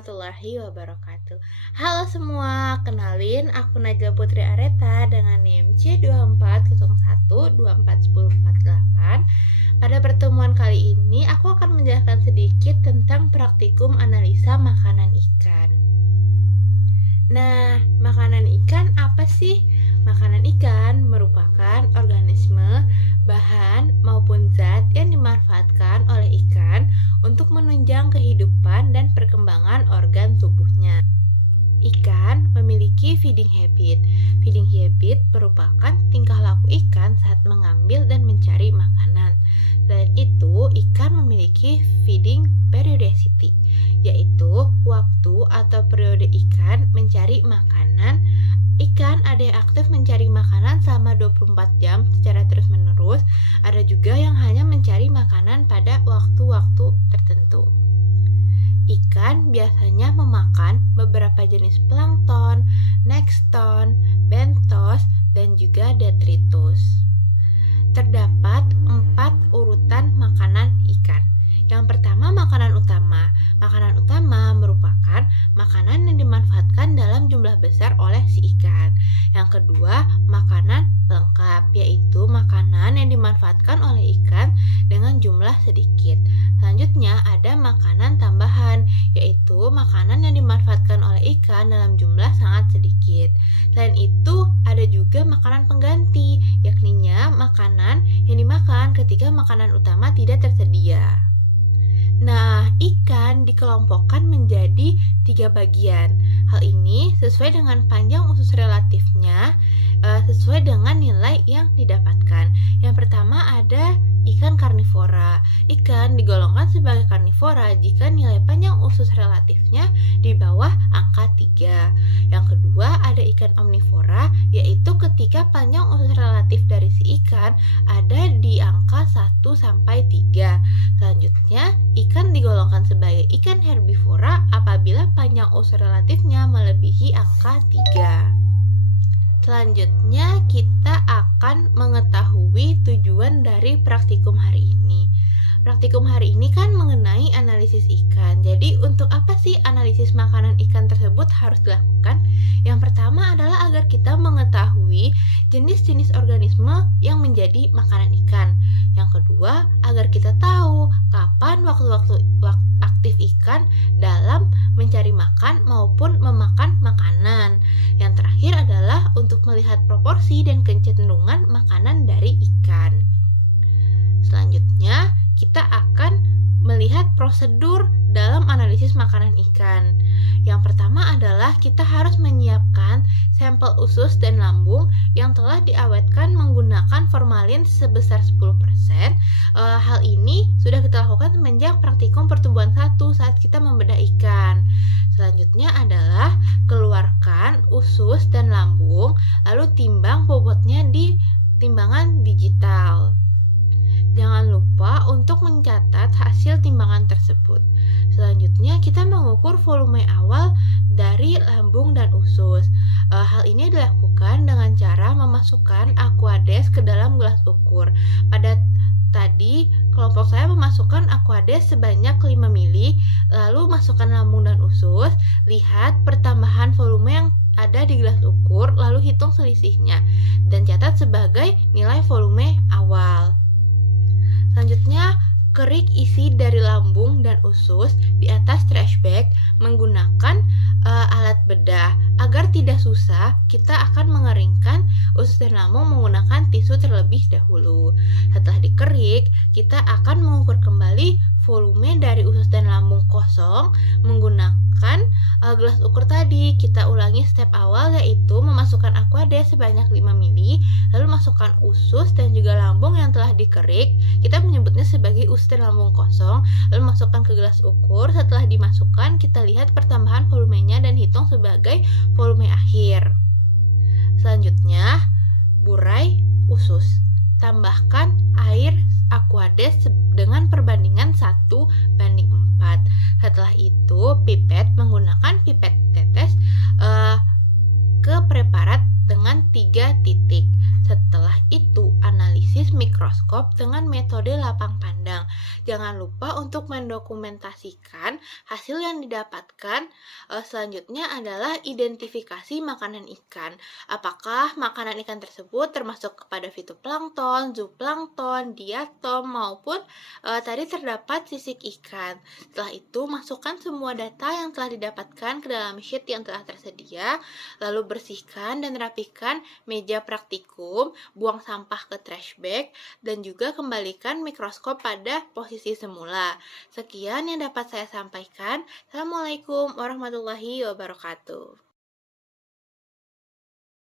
warahmatullahi wabarakatuh. Halo semua, kenalin aku Najla Putri Areta dengan NIM C2401241048. Pada pertemuan kali ini aku akan menjelaskan sedikit tentang praktikum analisa makanan ikan. Nah, makanan ikan apa sih? Makanan ikan merupakan organisme, bahan, maupun zat yang dimanfaatkan oleh ikan untuk menunjang kehidupan dan perkembangan organ tubuhnya. Ikan memiliki feeding habit. Feeding habit merupakan tingkah laku ikan saat mengambil dan mencari makanan. Selain itu, ikan memiliki feeding periodicity, yaitu waktu atau periode ikan mencari makanan. Ikan ada yang aktif mencari makanan selama 24 jam secara terus-menerus, ada juga yang hanya mencari makanan pada waktu-waktu tertentu. Ikan biasanya memakan beberapa jenis plankton, nekton, bentos, dan juga detritus. Terdapat 4 urutan makanan ikan. Yang pertama, makanan utama. Makanan utama merupakan makanan yang dimanfaatkan dalam jumlah besar oleh si ikan. Yang kedua, makanan pelengkap, yaitu makanan yang dimanfaatkan oleh ikan dengan jumlah sedikit. Selanjutnya ada makanan tambahan, yaitu makanan yang dimanfaatkan oleh ikan dalam jumlah sangat sedikit. Selain itu, ada juga makanan pengganti, yakninya makanan yang dimakan ketika makanan utama tidak tersedia. Nah, ikan dikelompokkan menjadi 3 bagian. Hal ini sesuai dengan panjang usus relatifnya, sesuai dengan nilai yang didapatkan. Yang pertama ada ikan karnivora. Ikan digolongkan sebagai karnivora jika nilai panjang usus relatifnya di bawah angka 3. Yang kedua ada ikan omnivora, yaitu ketika panjang usus relatif dari si ikan ada di angka 1-3. Selanjutnya, ikan digolongkan sebagai ikan herbivora apabila panjang usus relatifnya melebihi angka 3. Selanjutnya, kita akan mengetahui tujuan dari praktikum hari ini. Praktikum hari ini kan mengenai analisis ikan. Jadi, untuk apa sih analisis makanan ikan tersebut harus dilakukan? Yang pertama adalah agar kita mengetahui jenis-jenis organisme yang menjadi makanan ikan. Yang kedua, agar kita tahu kapan waktu-waktu aktif ikan dalam mencari makan maupun memakan makanan. Yang terakhir adalah untuk melihat proporsi dan kecenderungan makanan dari ikan. Selanjutnya, kita akan melihat prosedur dalam analisis makanan ikan. Yang pertama adalah kita harus menyiapkan sampel usus dan lambung yang telah diawetkan menggunakan formalin sebesar 10%. Hal ini sudah kita lakukan semenjak praktikum pertumbuhan 1 saat kita membedah ikan. Selanjutnya adalah keluarkan usus dan lambung, lalu timbang bobotnya di timbangan digital. Jangan lupa untuk mencatat hasil timbangan tersebut. Selanjutnya, kita mengukur volume awal dari lambung dan usus. Hal ini dilakukan dengan cara memasukkan Aquades ke dalam gelas ukur. Pada tadi, kelompok saya memasukkan Aquades sebanyak 5 ml, lalu masukkan lambung dan usus. Lihat pertambahan volume yang ada di gelas ukur, lalu hitung selisihnya, dan catat sebagai nilai volume awal. Selanjutnya, kerik isi dari lambung dan usus di atas trash bag menggunakan alat bedah. Agar tidak susah, kita akan mengeringkan usus dan lambung menggunakan tisu terlebih dahulu. Setelah dikerik, kita akan mengukur kembali volume dari usus dan lambung kosong menggunakan gelas ukur tadi. Kita ulangi step awal, yaitu memasukkan Aquades sebanyak 5 ml, lalu masukkan usus dan juga lambung yang telah dikerik. Kita menyebutnya sebagai usus dan lambung kosong, lalu masukkan ke gelas ukur. Setelah dimasukkan, kita lihat pertambahan volumenya dan hitung sebagai volume akhir. Selanjutnya, burai usus. Tambahkan air Aquades dengan perbandingan 1:4. Setelah itu, pipet menggunakan pipet tetes ke preparat dengan 3 titik. Setelah itu, analisis berbasis mikroskop dengan metode lapang pandang. Jangan lupa untuk mendokumentasikan hasil yang didapatkan. Selanjutnya adalah identifikasi makanan ikan. Apakah makanan ikan tersebut termasuk kepada fitoplankton, zooplankton, diatom, maupun tadi terdapat sisik ikan. Setelah itu, masukkan semua data yang telah didapatkan ke dalam sheet yang telah tersedia, lalu bersihkan dan rapikan meja praktikum, buang sampah ke trash bag, dan juga kembalikan mikroskop pada posisi semula. Sekian yang dapat saya sampaikan. Assalamualaikum warahmatullahi wabarakatuh.